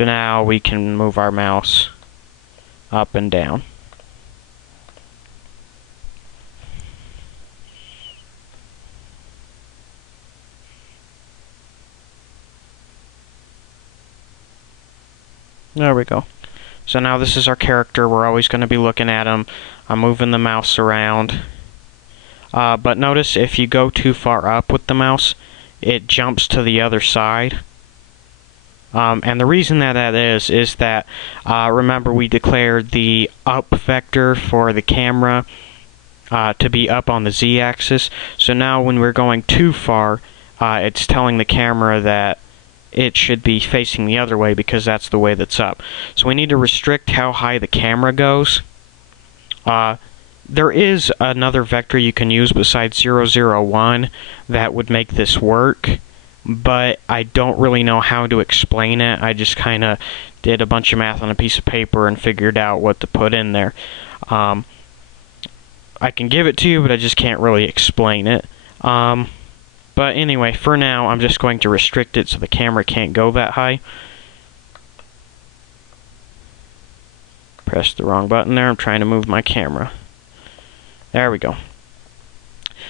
So now we can move our mouse up and down. There we go. So now this is our character. We're always going to be looking at him. I'm moving the mouse around. But notice if you go too far up with the mouse, it jumps to the other side. And the reason that is that, remember we declared the up vector for the camera to be up on the z-axis. So now when we're going too far, it's telling the camera that it should be facing the other way because that's the way that's up. So we need to restrict how high the camera goes. There is another vector you can use besides 0, 0, 1 that would make this work, but I don't really know how to explain it. I just kind of did a bunch of math on a piece of paper and figured out what to put in there. I can give it to you, but I just can't really explain it. But anyway, for now, I'm just going to restrict it so the camera can't go that high. Pressed the wrong button there. I'm trying to move my camera. There we go.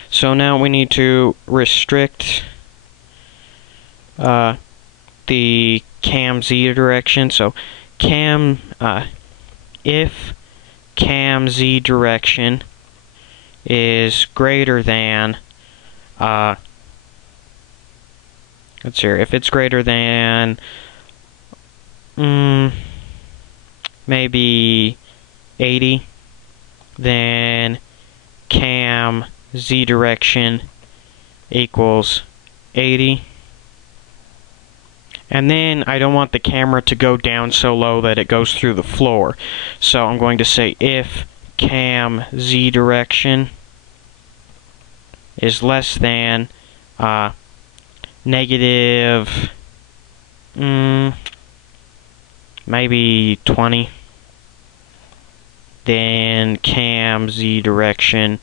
So now we need to restrict the cam z direction. So if cam z direction is greater than let's see here, if it's greater than maybe 80, then cam z direction equals 80. And then I don't want the camera to go down so low that it goes through the floor. So I'm going to say if cam z direction is less than negative maybe 20, then cam z direction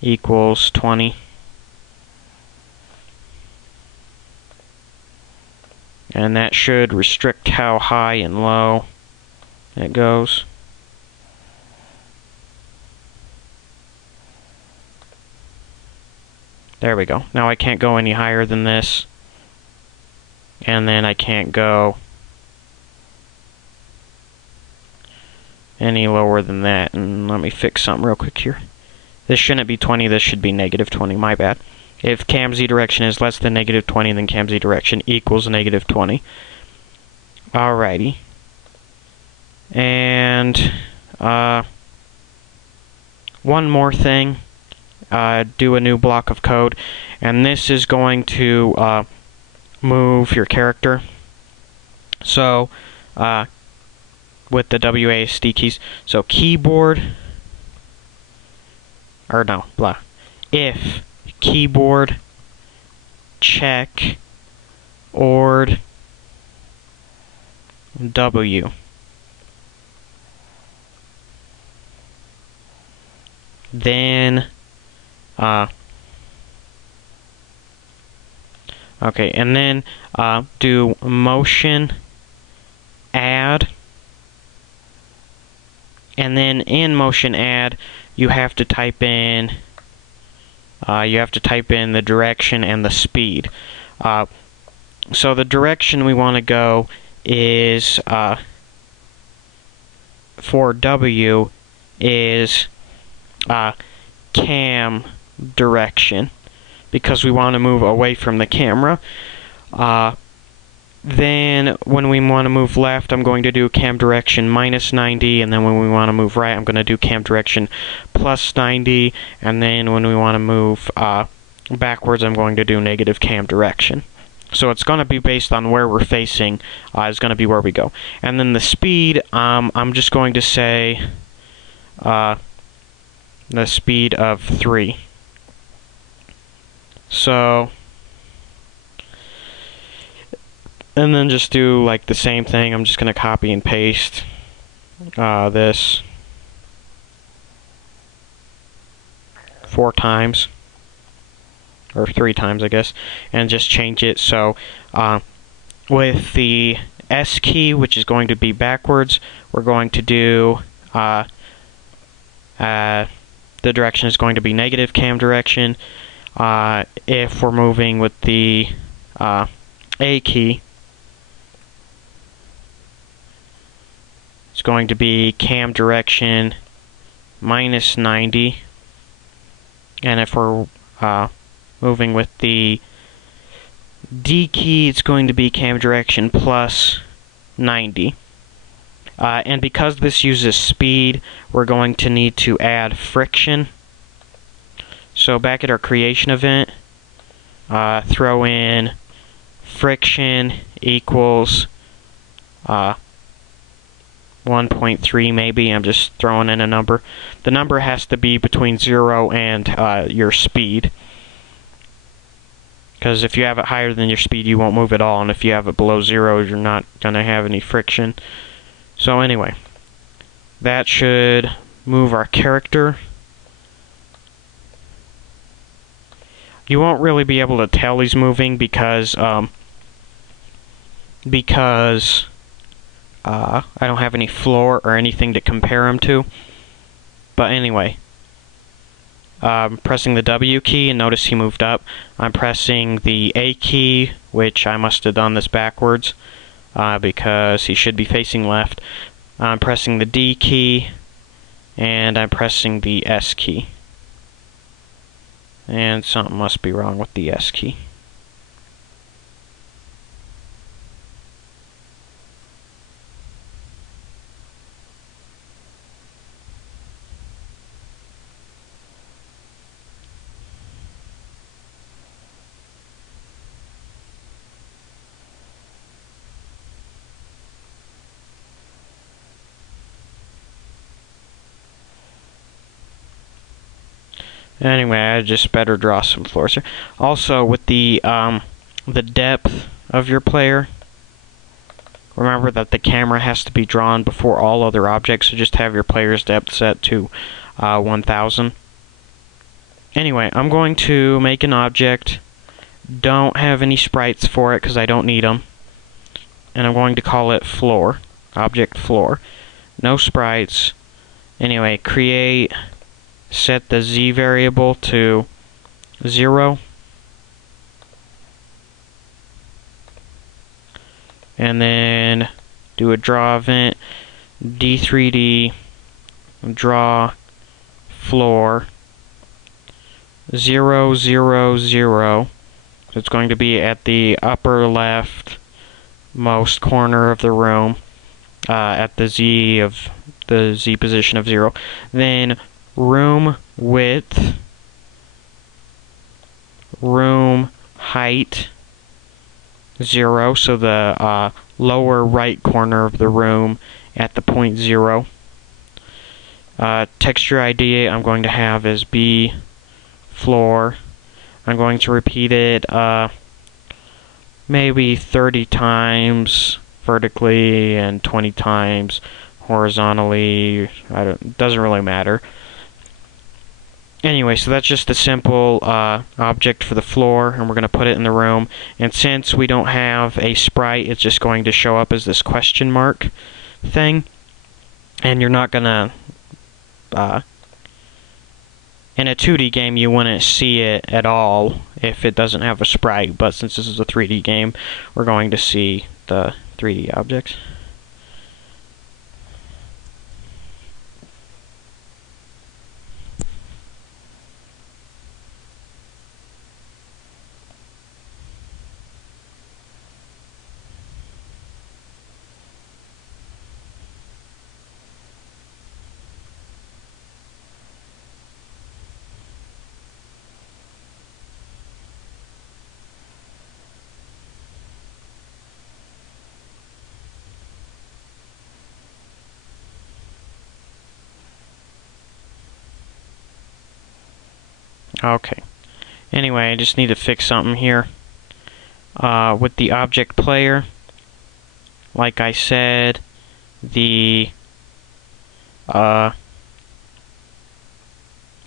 equals 20. And that should restrict how high and low it goes. There we go. Now I can't go any higher than this. And then I can't go any lower than that. And let me fix something real quick here. This shouldn't be 20, this should be negative 20, my bad. If cam z direction is less than negative 20, then cam z direction equals negative 20. Alrighty. And one more thing. Do a new block of code, and this is going to move your character. So with the WASD keys, so keyboard, or no, blah. If keyboard check ord W, then okay, and then do motion add, and then in motion add you have to type in the direction and the speed. So the direction we want to go is for W is cam direction, because we want to move away from the camera. Then when we want to move left, I'm going to do cam direction minus 90, and then when we want to move right, I'm going to do cam direction plus 90, and then when we want to move backwards, I'm going to do negative cam direction. So it's going to be based on where we're facing, is going to be where we go. And then the speed, I'm just going to say the speed of 3. So, and then just do like the same thing. I'm just going to copy and paste this 4 times, or 3 times, I guess, and just change it. So with the S key, which is going to be backwards, we're going to do the direction is going to be negative cam direction. If we're moving with the A key, it's going to be cam direction minus 90. And if we're moving with the D key, it's going to be cam direction plus 90. And because this uses speed, we're going to need to add friction. So back at our creation event, throw in friction equals 1.3 maybe. I'm just throwing in a number. The number has to be between 0 and your speed. Because if you have it higher than your speed, you won't move at all. And if you have it below 0, you're not going to have any friction. So anyway, that should move our character. You won't really be able to tell he's moving because I don't have any floor or anything to compare him to. But anyway, pressing the W key, and notice he moved up. I'm pressing the A key, which I must have done this backwards because he should be facing left. I'm pressing the D key, and I'm pressing the S key. And something must be wrong with the S key. Anyway, I just better draw some floors here. Also, with the depth of your player, remember that the camera has to be drawn before all other objects, so just have your player's depth set to 1000. Anyway, I'm going to make an object. Don't have any sprites for it because I don't need them. And I'm going to call it floor. Object floor. No sprites. Anyway, create... Set the Z variable to 0. And then do a draw event, D3D, draw floor 0, 0, 0. So it's going to be at the upper left most corner of the room at the Z position of 0. Then room width, room height 0, so the lower right corner of the room at the point 0. Texture ID I'm going to have as B floor. I'm going to repeat it maybe 30 times vertically and 20 times horizontally. It doesn't really matter. Anyway, so that's just a simple object for the floor, and we're going to put it in the room. And since we don't have a sprite, it's just going to show up as this question mark thing. And you're not going to... in a 2D game, you wouldn't see it at all if it doesn't have a sprite. But since this is a 3D game, we're going to see the 3D objects. Okay. Anyway, I just need to fix something here. With the object player, like I said, the A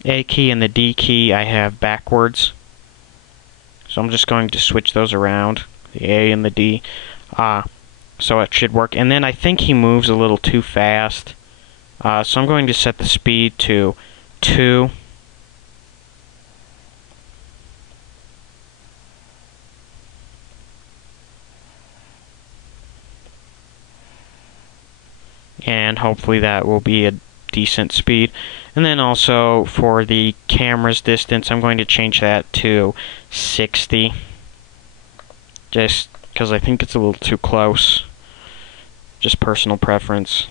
key and the D key I have backwards. So I'm just going to switch those around, the A and the D. So it should work. And then I think he moves a little too fast. So I'm going to set the speed to 2. And hopefully that will be a decent speed. And then also for the camera's distance, I'm going to change that to 60. Just because I think it's a little too close. Just personal preference.